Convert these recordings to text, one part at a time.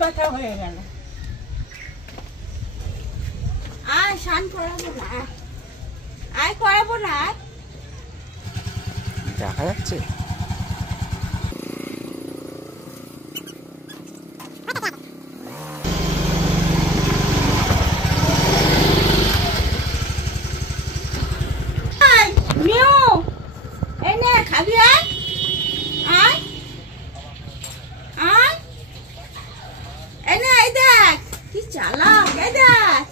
ব্যথা হয়ে গেল। আয় স্নান করাবো না, আয় করাবো না। দেখা যাচ্ছে খাবি? আয় আয় আয়, এনে এই দেখ কি চালাক, এই দেখ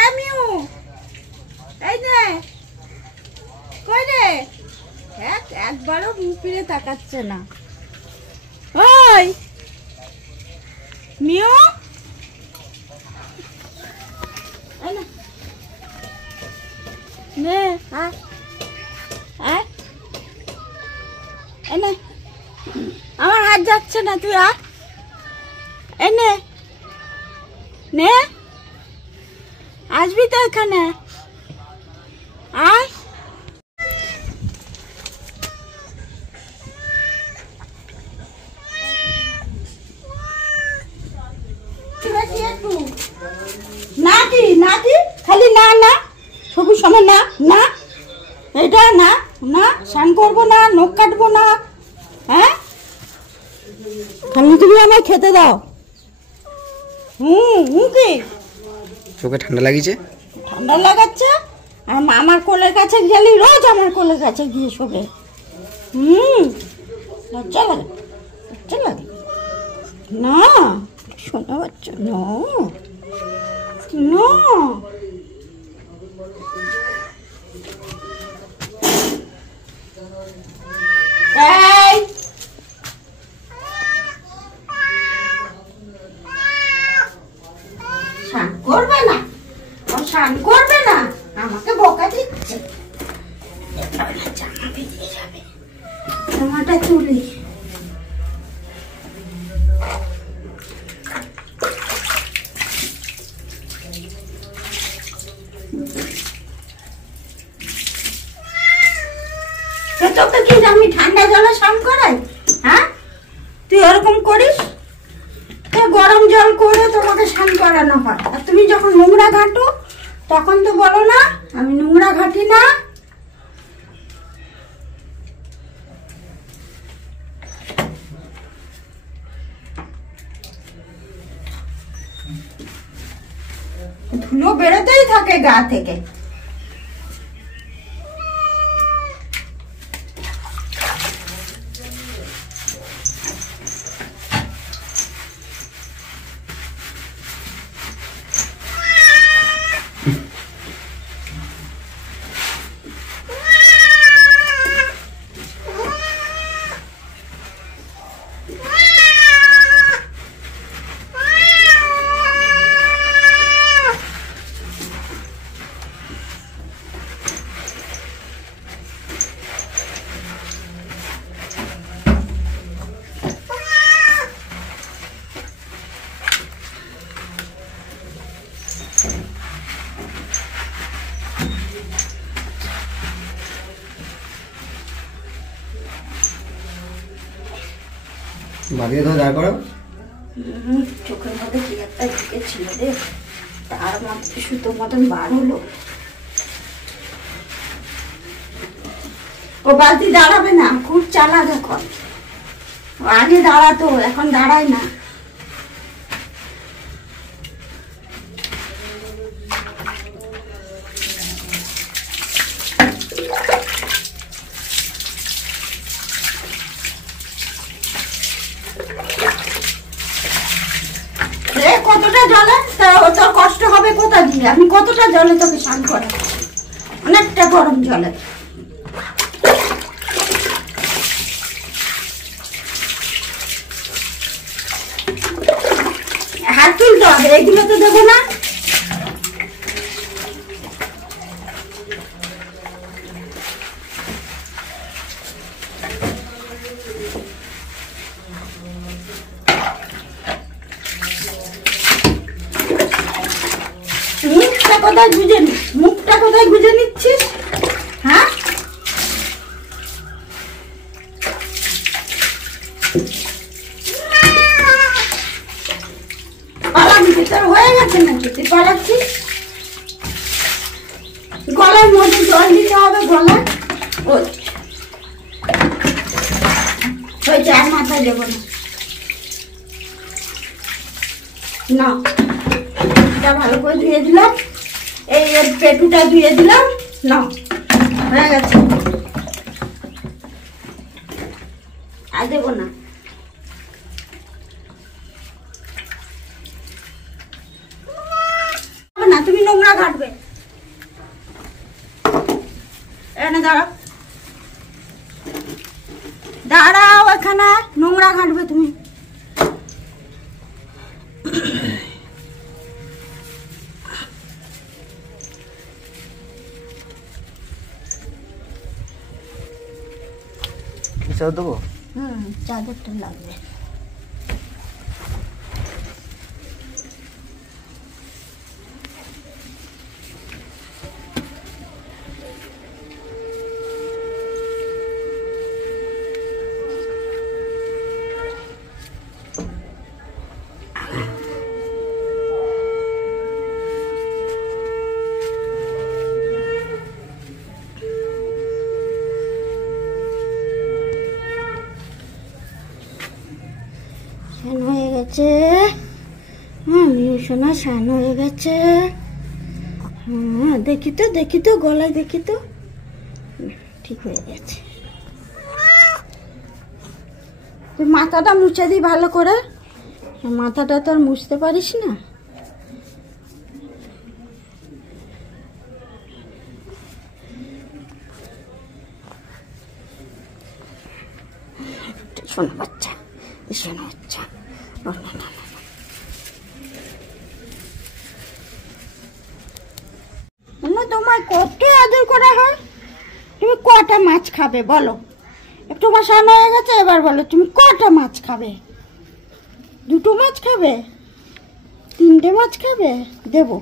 এ মিউ, এই নে কই রে? একবারও মুখ ফিরে তাকাচ্ছে না। ওই মিউ, নে আয় আয়, এনে আমার হাত যাচ্ছে না, তুই আয় এনে নে, আসবি তো এখানে, আয়। নাকি নাকি খালি না না, সবুজ সময় না না, এটা না না, স্নান করবো না, নখ কাটবো না, হ্যাঁ খালি তুমি আমায় খেতে দাও। কি চোখে ঠান্ডা লাগিয়েছে? ঠান্ডা লাগাচ্ছে, আর আমার কোলের কাছে গেলি রোজ আমার কোলের কাছে গিয়ে শোবে। লজ্জা লাগে, লজ্জা লাগে না শোনা বাচ্চা, না না এই স্নান করবে না, স্নান করবে না, আমাকে বকা দিচ্ছে। জামা বেরিয়ে যাবে, জামাটা তুলি। তোকে কি আমি ঠান্ডা জলে স্নান করাই? হ্যাঁ তুই ওরকম করিস? গরম জল করে তোমাকে স্নান করানো হয়, আর তুমি যখন নোংরা ঘাঁটো তখন তো বলো না আমি নোংরা ঘাঁটি না। ধুলো বেরোতেই থাকে গা থেকে। বাদিয়ে ধরে দাঁড় করো। চোখের মধ্যে কি একটা ঢুকেছিল রে, তার মধ্যে সুতোর মতন বার হলো। ও বালতি দাঁড়াবে না, খুব চালাক এখন। আগে দাঁড়াতো, এখন দাঁড়ায় না। কতটা জলে তোর কষ্ট হবে কোথা দিয়ে? আমি কতটা জলে তোকে স্নান করাবো, অনেকটা গরম জলে। হাত তুলতে হবে, এগুলো তো দেবো না। মুখটা কোথায় গুজে, মুখটা কোথায় গুজে নিচ্ছিস? হ্যাঁ তোর হয়ে গেছে নাকি? তুই পালাচ্ছিস? গলার মধ্যে জল দিতে হবে, গলায় হয়েছে, আর মাথায় দেবো না। না, এটা ভালো করে ধুয়ে দিলাম, এই এর পেটুটা ধুয়ে দিলাম। না, হয়ে গেছে, আর দেবো না। না, তুমি নোংরা ঘাটবে। এখানে দাঁড়াও, দাঁড়াও, এখানে নোংরা ঘাটবে তুমি। দেবো? চাদরটা লাগবে। স্নান হয়ে গেছে, সোনা স্নান হয়ে গেছে। দেখি তো গলায়, দেখি তো, ঠিক হয়ে গেছে। তুই মাথাটা মুছে দিই ভালো করে, মাথাটা তো আর মুছতে পারিস না। শোনা বাচ্চা, শোনা বাচ্চা, তোমায় কত আদর করা হয়। তুমি কটা মাছ খাবে বলো? একটু মাসানো হয়ে গেছে, এবার বলো তুমি কটা মাছ খাবে? 2টো মাছ খাবে? 3টে মাছ খাবে? দেবো।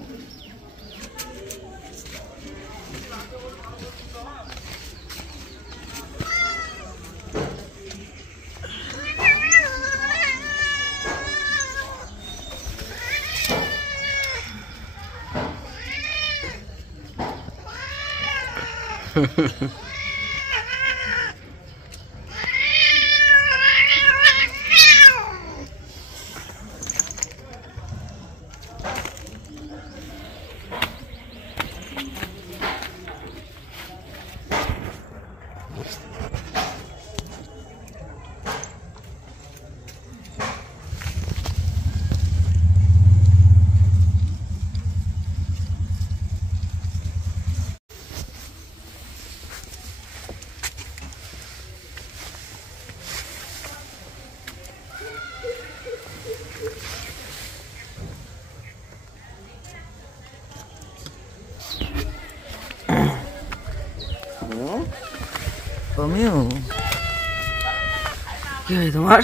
কি হয় তোমার?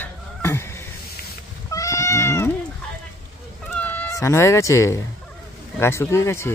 স্নান হয়ে গেছে, গা শুকিয়ে গেছে।